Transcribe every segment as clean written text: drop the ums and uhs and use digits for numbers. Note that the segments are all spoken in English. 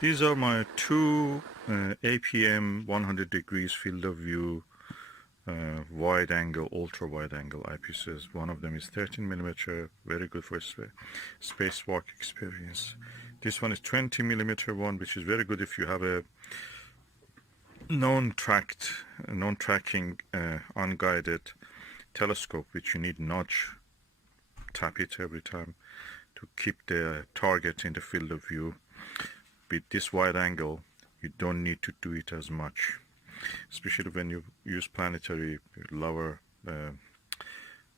These are my two APM 100 degrees field of view wide angle, ultra wide angle eyepieces. One of them is 13mm, very good for spacewalk experience. This one is 20mm one, which is very good if you have a non-tracking unguided telescope, which you need notch, tap it every time to keep the target in the field of view. With this wide angle, you don't need to do it as much, especially when you use planetary lower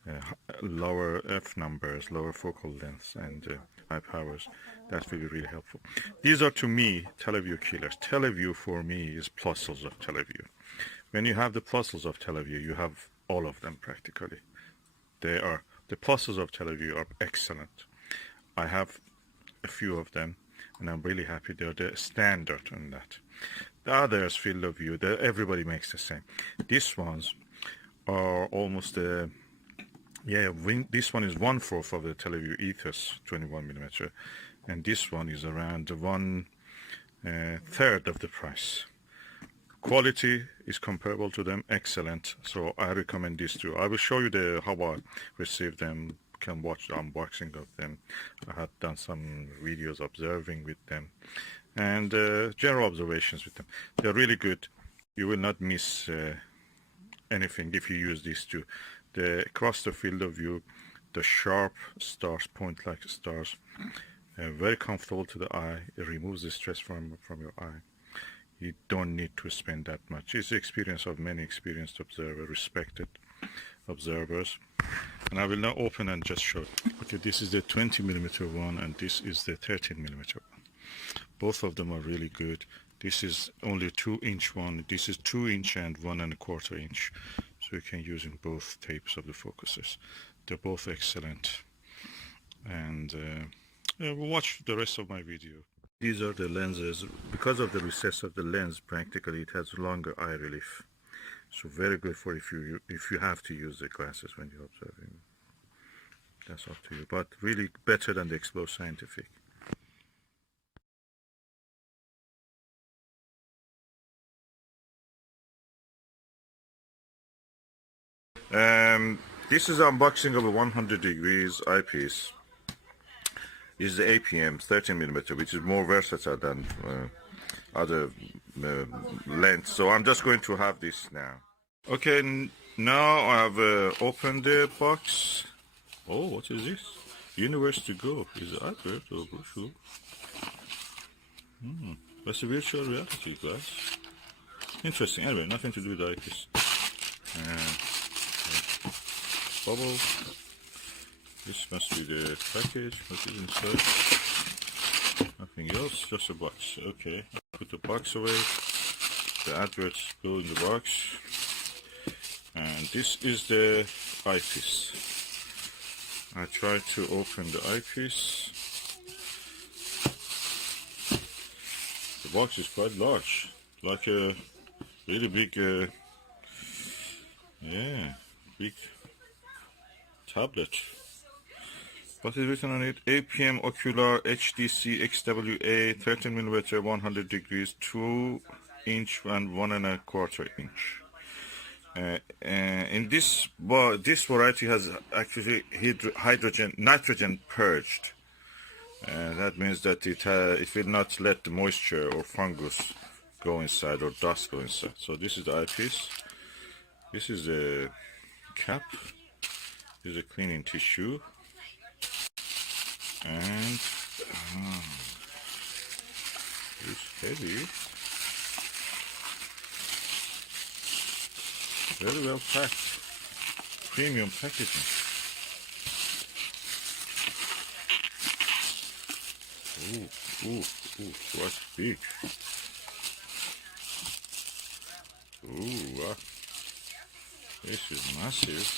f numbers, lower focal lengths, and high powers. That's really helpful. These are, to me, Televue killers. Televue for me is Plossls of Televue. When you have the Plossls of Televue, you have all of them practically. The Plossls of Televue are excellent. I have a few of them, and I'm really happy they're the standard on that. The others, field of view, everybody makes the same. These ones are almost this one is 1/4 of the Televue Ethos 21mm, and this one is around 1/3 of the price. Quality is comparable to them, excellent. So I recommend these two. I will show you how I received them. Can watch the unboxing of them. I had done some videos observing with them, and general observations with them. They're really good. You will not miss anything if you use these two. Across the field of view, the sharp stars, point like stars, very comfortable to the eye. It removes the stress from your eye. You don't need to spend that much. It's the experience of many experienced observers, respected observers. And I will now open and just show. Okay, this is the 20mm one, and this is the 13mm one. Both of them are really good. This is only 2-inch one. This is 2-inch and 1¼ inch. So you can use in both tapes of the focusers. They're both excellent. And we'll watch the rest of my video. These are the lenses. Because of the recess of the lens, practically it has longer eye relief. So very good for if you have to use the glasses when you're observing. That's up to you, but really better than the Explore Scientific. This is unboxing of a 100 degrees eyepiece. This is the APM 13mm, which is more versatile than other lengths. So I'm just going to have this now. Okay, now I have opened the box. Oh, what is this? Universe to go. Is it advert or brochure? That's a virtual reality, guys. Interesting. Anyway, nothing to do with the eyepiece. Bubble. This must be the package. What is inside? Nothing else, just a box. Okay, put the box away. The adverts go in the box. And this is the eyepiece. I tried to open the eyepiece. The box is quite large, like a really big, big tablet. What is written on it? APM Ocular HDC XWA 13mm 100 degrees 2-inch and 1¼ inch. In this variety has actually nitrogen purged. That means that it will not let the moisture or fungus go inside or dust go inside. So this is the eyepiece. This is the cap. This is a cleaning tissue. And it's heavy. Very well packed. Premium packaging. Ooh, quite big. Ooh, wow. This is massive.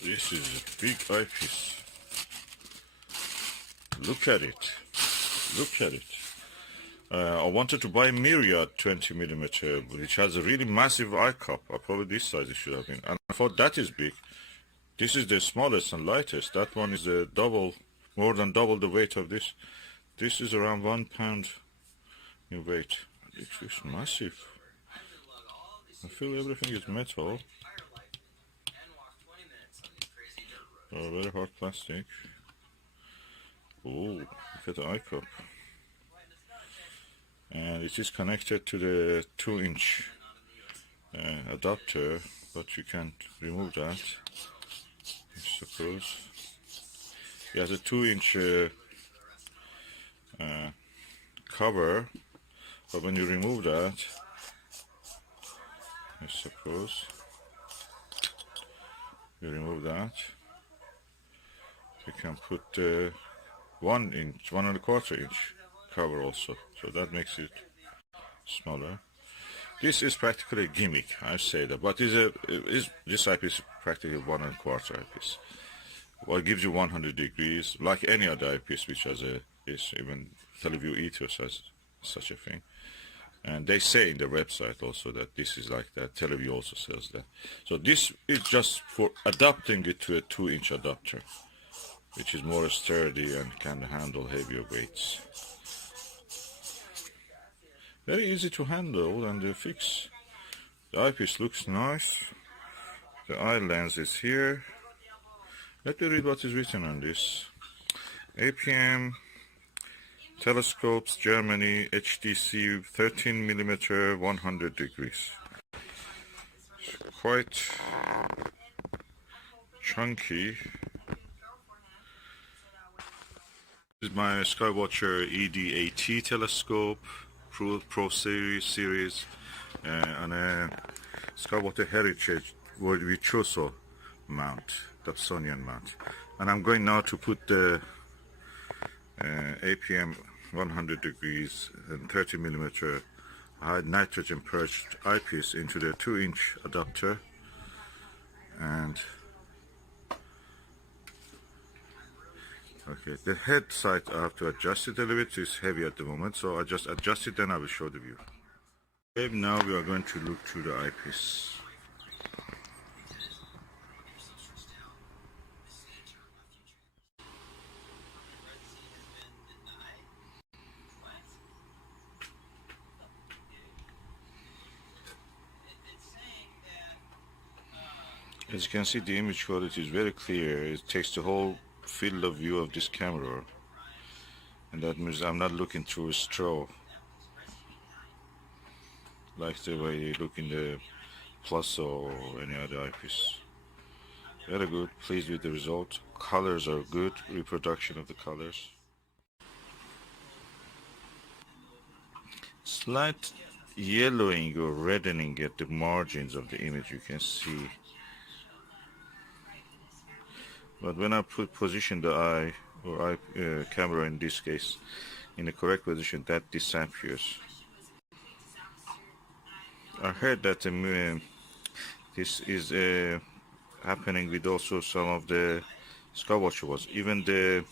This is a big eyepiece. Look at it. Look at it. I wanted to buy Myriad 20mm, which has a really massive eye cup. Probably this size it should have been. And I thought that is big. This is the smallest and lightest. That one is more than double the weight of this. This is around 1 pound in weight. It's massive. I feel everything is metal. Very hard plastic. Oh, look at the eye cup. And it is connected to the 2-inch adapter, but you can't remove that, I suppose. It has a 2-inch cover, but when you remove that, I suppose, you remove that, you can put 1 inch, 1¼ inch cover also, so that makes it smaller. This is practically a gimmick, I say that, but this eyepiece is practically 1¼ eyepiece. Well, it gives you 100 degrees, like any other eyepiece which has even Televue Ethos has such a thing. And they say in their website also that this is like that. Televue also sells that. So this is just for adapting it to a 2-inch adapter, which is more sturdy and can handle heavier weights. Very easy to handle and fix. The eyepiece looks nice. The eye lens is here. Let me read what is written on this. APM Telescopes, Germany, HDC 13mm, 100 degrees. Quite chunky. This is my Skywatcher ED-AT telescope, Pro series, and a Skywatcher Heritage Virtuoso mount, Dobsonian mount. And I'm going now to put the APM 100 degrees and 30mm high nitrogen purged eyepiece into the 2-inch adapter, and okay, the head side I have to adjust it a little bit. It's heavy at the moment, so I just adjust it, then I will show the view. Okay, now we are going to look through the eyepiece. As you can see, the image quality is very clear. It takes the whole field of view of this camera, and that means I'm not looking through a straw like the way you look in the Plossl or any other eyepiece. Very good, pleased with the result. Colors are good, reproduction of the colors. Slight yellowing or reddening at the margins of the image, you can see. But when I position the eye or camera in this case in the correct position, that disappears. I heard that this is happening with also some of the Skywatcher was. Even the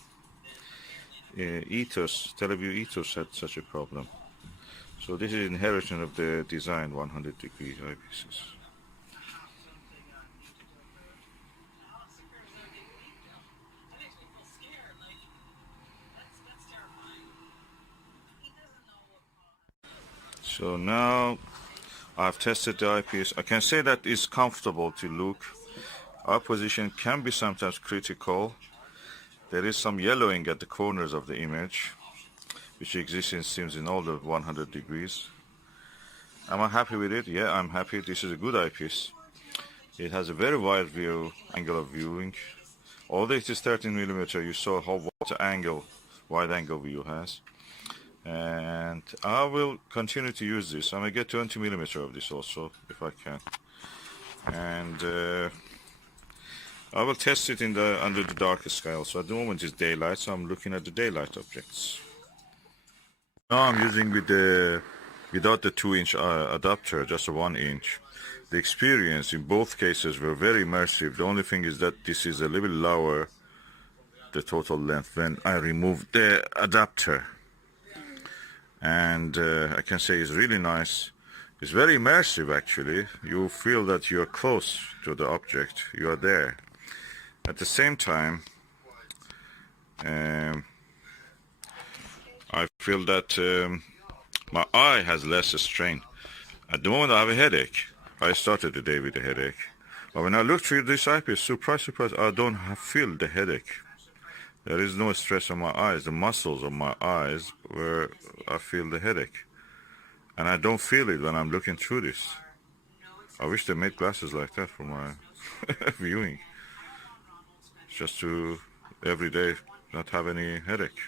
ethos, Televue Ethos had such a problem. So this is inheritance of the design 100 degree eyepieces. So now I've tested the eyepiece. I can say that it's comfortable to look. Eye position can be sometimes critical. There is some yellowing at the corners of the image, which exists in seems in all the 100 degrees. Am I happy with it? Yeah, I'm happy. This is a good eyepiece. It has a very wide angle of viewing. Although it is 13mm, you saw how wide angle view has. And I will continue to use this. I may get 20mm of this also if I can. And I will test it under the darkest sky also. At the moment it's daylight, so I'm looking at the daylight objects. Now I'm using without the 2-inch adapter, just a 1-inch. The experience in both cases were very immersive. The only thing is that this is a little lower, the total length, when I removed the adapter. And I can say it's really nice. It's very immersive actually. You feel that you're close to the object, you are there. At the same time, I feel that my eye has less strain. At the moment I have a headache. I started the day with a headache. But when I look through this eyepiece, surprise, surprise, I don't feel the headache. There is no stress on my eyes, the muscles of my eyes where I feel the headache. And I don't feel it when I'm looking through this. I wish they made glasses like that for my viewing. Just to, every day, not have any headache.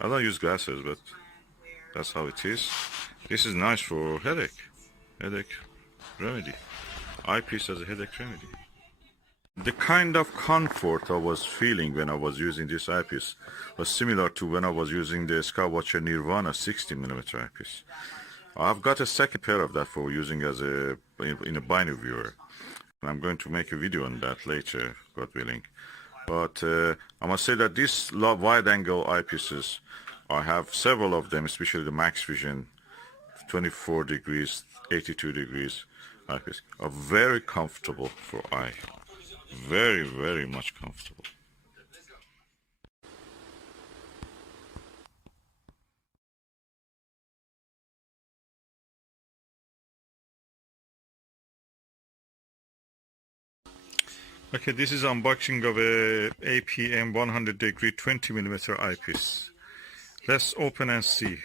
I don't use glasses, but that's how it is. This is nice for headache remedy. Eyepiece as a headache remedy. The kind of comfort I was feeling when I was using this eyepiece was similar to when I was using the Skywatcher Nirvana 60mm eyepiece. I've got a second pair of that for using as in a binary viewer. And I'm going to make a video on that later, God willing. But I must say that these wide-angle eyepieces, I have several of them, especially the Max Vision 24 degrees, 82 degrees eyepiece, are very comfortable for eye. Very, very much comfortable. Okay, this is unboxing of a APM 100 degree 20mm eyepiece. Let's open and see.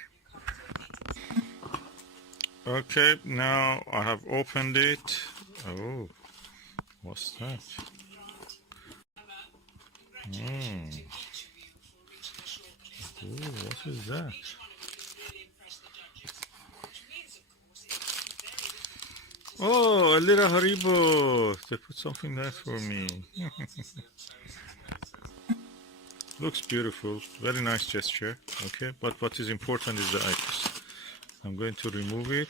Okay, now I have opened it. Oh, what's that? Ooh, what is that? Oh, a little Haribo. They put something there for me. Looks beautiful. Very nice gesture. Okay, but what is important is the eyepiece. I'm going to remove it.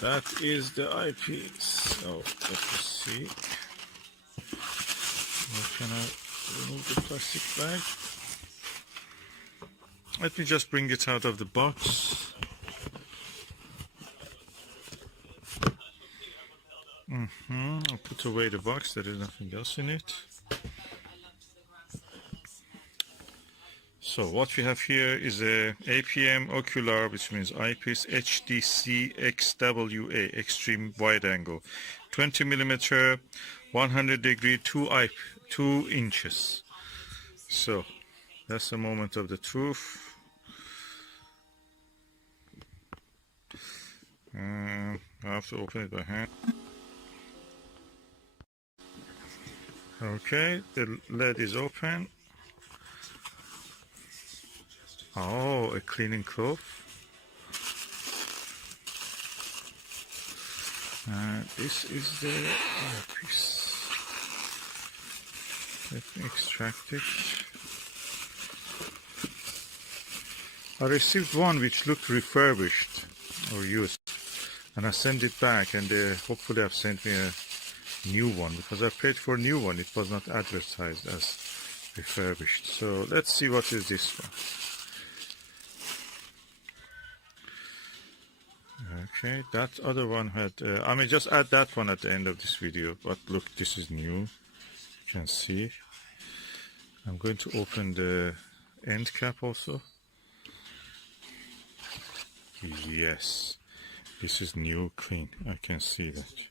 That is the eyepiece. Oh, let us see. How can I remove the plastic bag? Let me just bring it out of the box. I'll put away the box. There is nothing else in it. So what we have here is a APM Ocular, which means Eyepiece HDC XWA, extreme wide angle, 20mm, 100 degree, 2 inches. So that's the moment of the truth. I have to open it by hand. Okay, the lid is open. Oh, a cleaning cloth. This is the eyepiece. Let me extract it. I received one which looked refurbished or used, and I sent it back, and they hopefully have sent me a new one, because I paid for a new one. It was not advertised as refurbished. So let's see what is this one. Okay, that other one had, I may just add that one at the end of this video, but look, this is new, you can see. I'm going to open the end cap also. Yes, this is new, clean, I can see that.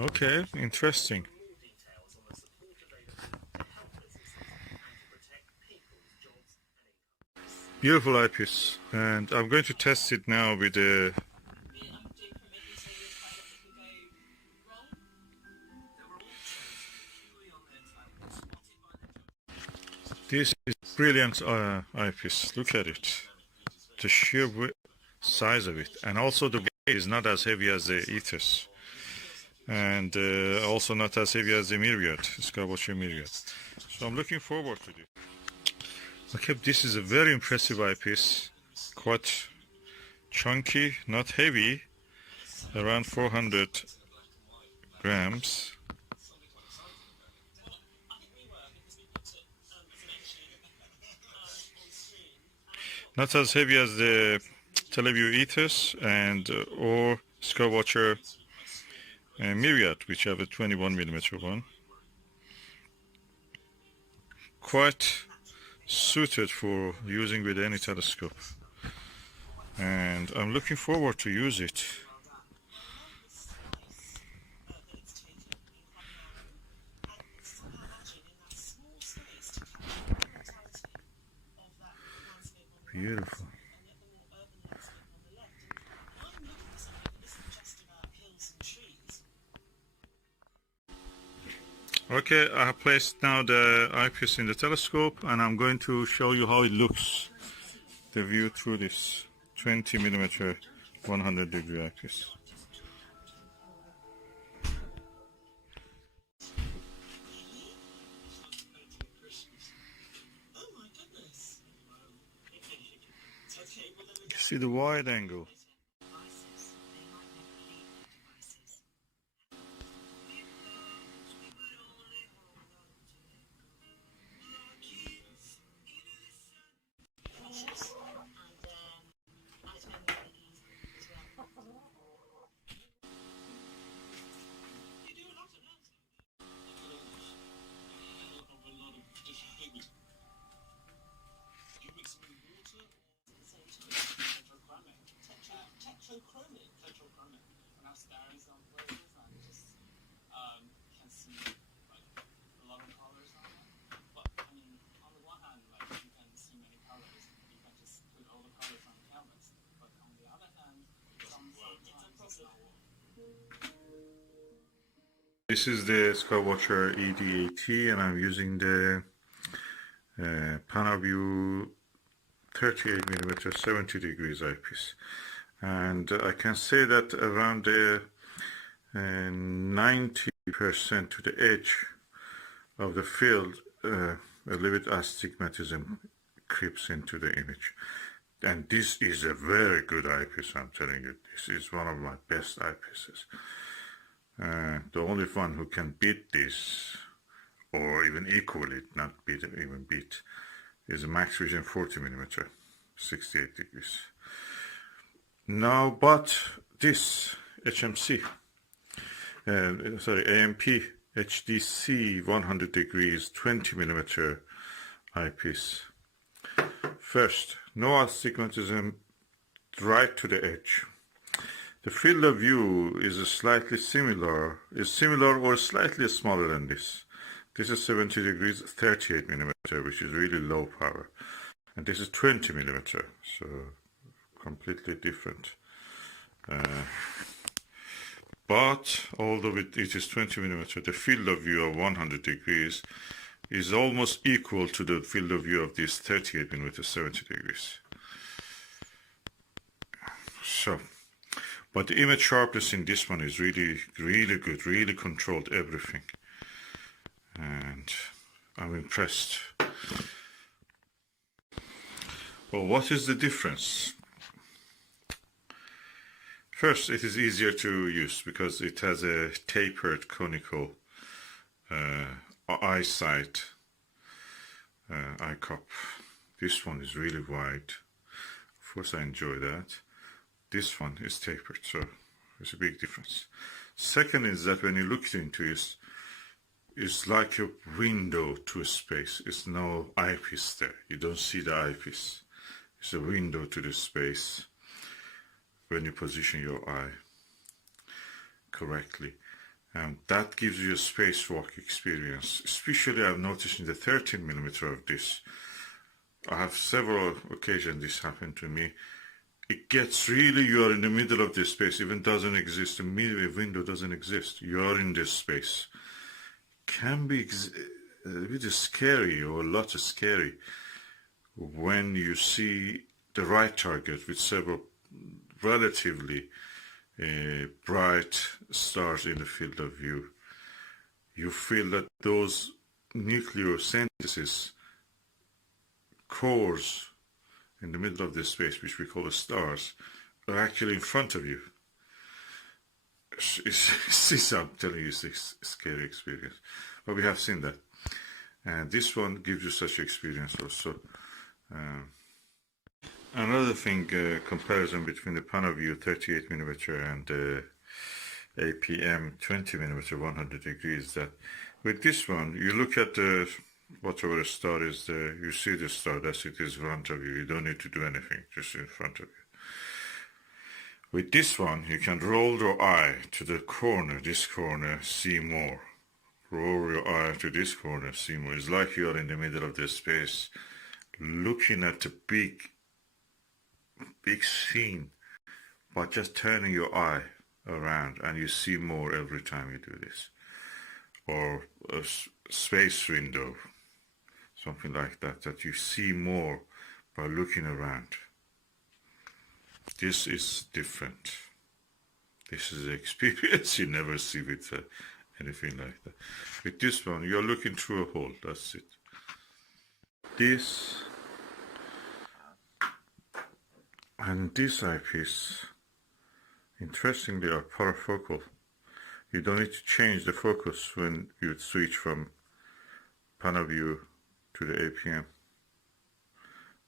Okay, interesting. Beautiful eyepiece, and I'm going to test it now with the this is brilliant eyepiece. Look at it, the sheer size of it, and also the weight is not as heavy as the ethos, and also not as heavy as the Myriad, Skywatcher Myriad. So I'm looking forward to this. Okay, this is a very impressive eyepiece, quite chunky, not heavy, around 400 grams. Not as heavy as the Televue Ethos and or Skywatcher Myriad, which have a 21mm one. Quite suited for using with any telescope, and I'm looking forward to use it. Beautiful. Okay, I have placed now the eyepiece in the telescope, and I'm going to show you how it looks, the view through this 20mm 100-degree eyepiece. You see the wide angle. This is the Skywatcher ED80, and I'm using the Panaview 38mm 70 degrees eyepiece, and I can say that around the 90% to the edge of the field, a little bit astigmatism creeps into the image. And this is a very good eyepiece, I'm telling you. This is one of my best eyepieces. The only one who can beat this, or even equal it, not beat it, even beat, is a Max Vision 40mm, 68 degrees. Now, but this HMC, AMP HDC 100 degrees 20mm eyepiece. First, no astigmatism right to the edge. The field of view is slightly similar, or slightly smaller than this. This is 70 degrees 38mm, which is really low power, and this is 20mm, so completely different. But although it is 20mm, the field of view of 100 degrees is almost equal to the field of view of this 38mm 70 degrees. So, but the image sharpness in this one is really good, really controlled everything, and I'm impressed. Well, what is the difference? First, it is easier to use because it has a tapered conical eyesight eye cup. This one is really wide. Of course, I enjoy that. This one is tapered, so there's a big difference. Second is that when you look into it, it's like a window to a space. It's no eyepiece there. You don't see the eyepiece. It's a window to the space when you position your eye correctly. And that gives you a spacewalk experience. Especially I've noticed in the 13mm of this. I have several occasions this happened to me. It gets really, you are in the middle of this space, even doesn't exist, a window doesn't exist. You are in this space. Can be a bit scary, or a lot of scary, when you see the right target with several relatively bright stars in the field of view. You feel that those nucleosynthesis cores in the middle of this space, which we call the stars, are actually in front of you. I'm telling you, it's a scary experience. But we have seen that. And this one gives you such experience also. Another thing, comparison between the Panaview 38mm and the APM 20mm 100 degrees, that with this one, you look at the whatever the star is there, you see the star, that's it, is in front of you. You don't need to do anything, just in front of you. With this one, you can roll your eye to the corner, this corner, see more. Roll your eye to this corner, see more. It's like you are in the middle of the space, looking at the big scene, but just turning your eye around, and you see more every time you do this. Or a space window, something like that, that you see more by looking around. This is different. This is an experience you never see with anything like that. With this one, you're looking through a hole, that's it. This and this eyepiece, interestingly, are parafocal. You don't need to change the focus when you switch from Panaview to the APM.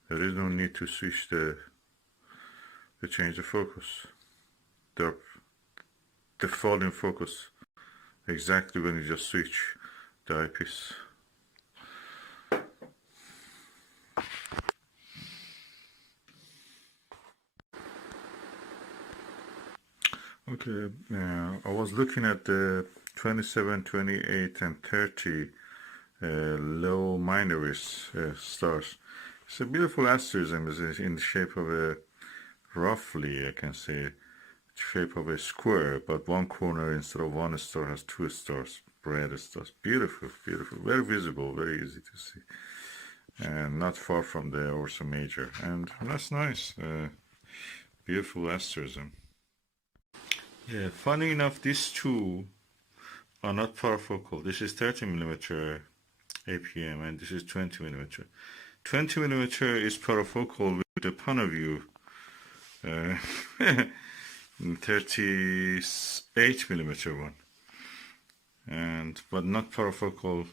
There is no need to switch to change the focus. They fall in focus exactly when you just switch the eyepiece. Okay, I was looking at the 27, 28 and 30 low minoris stars. It's a beautiful asterism. It's in the shape of a, roughly I can say, shape of a square, but one corner instead of one star has two stars, red stars. Beautiful, beautiful, very visible, very easy to see, and not far from the Ursa Major, and that's nice. Beautiful asterism. Yeah, funny enough, these two are not parafocal. This is 30mm APM and this is 20mm. 20mm is parafocal with the Panaview 38mm one, but not parafocal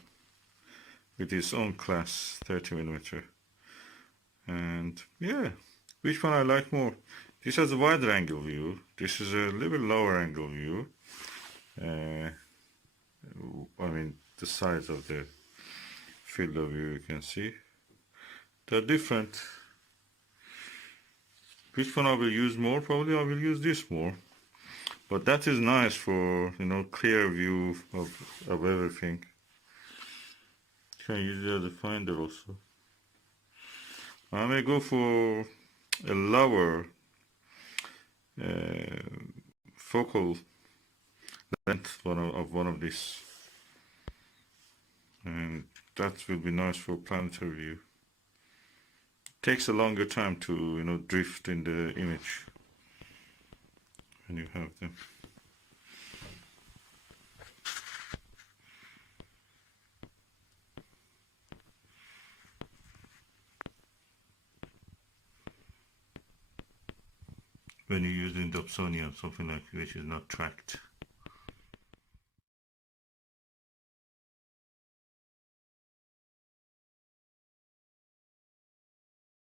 with its own class 30mm. And yeah, which one I like more? This has a wider angle view. This is a little bit lower angle view. I mean, the size of the field of view, you can see. They're different. Which one I will use more? Probably I will use this more. But that is nice for, you know, clear view of everything. You can use it as a finder also. I may go for a lower focal length of one of these, and that will be nice for planetary view. Takes a longer time to, you know, drift in the image when you have them. When you use in Dobsonian, something like which is not tracked.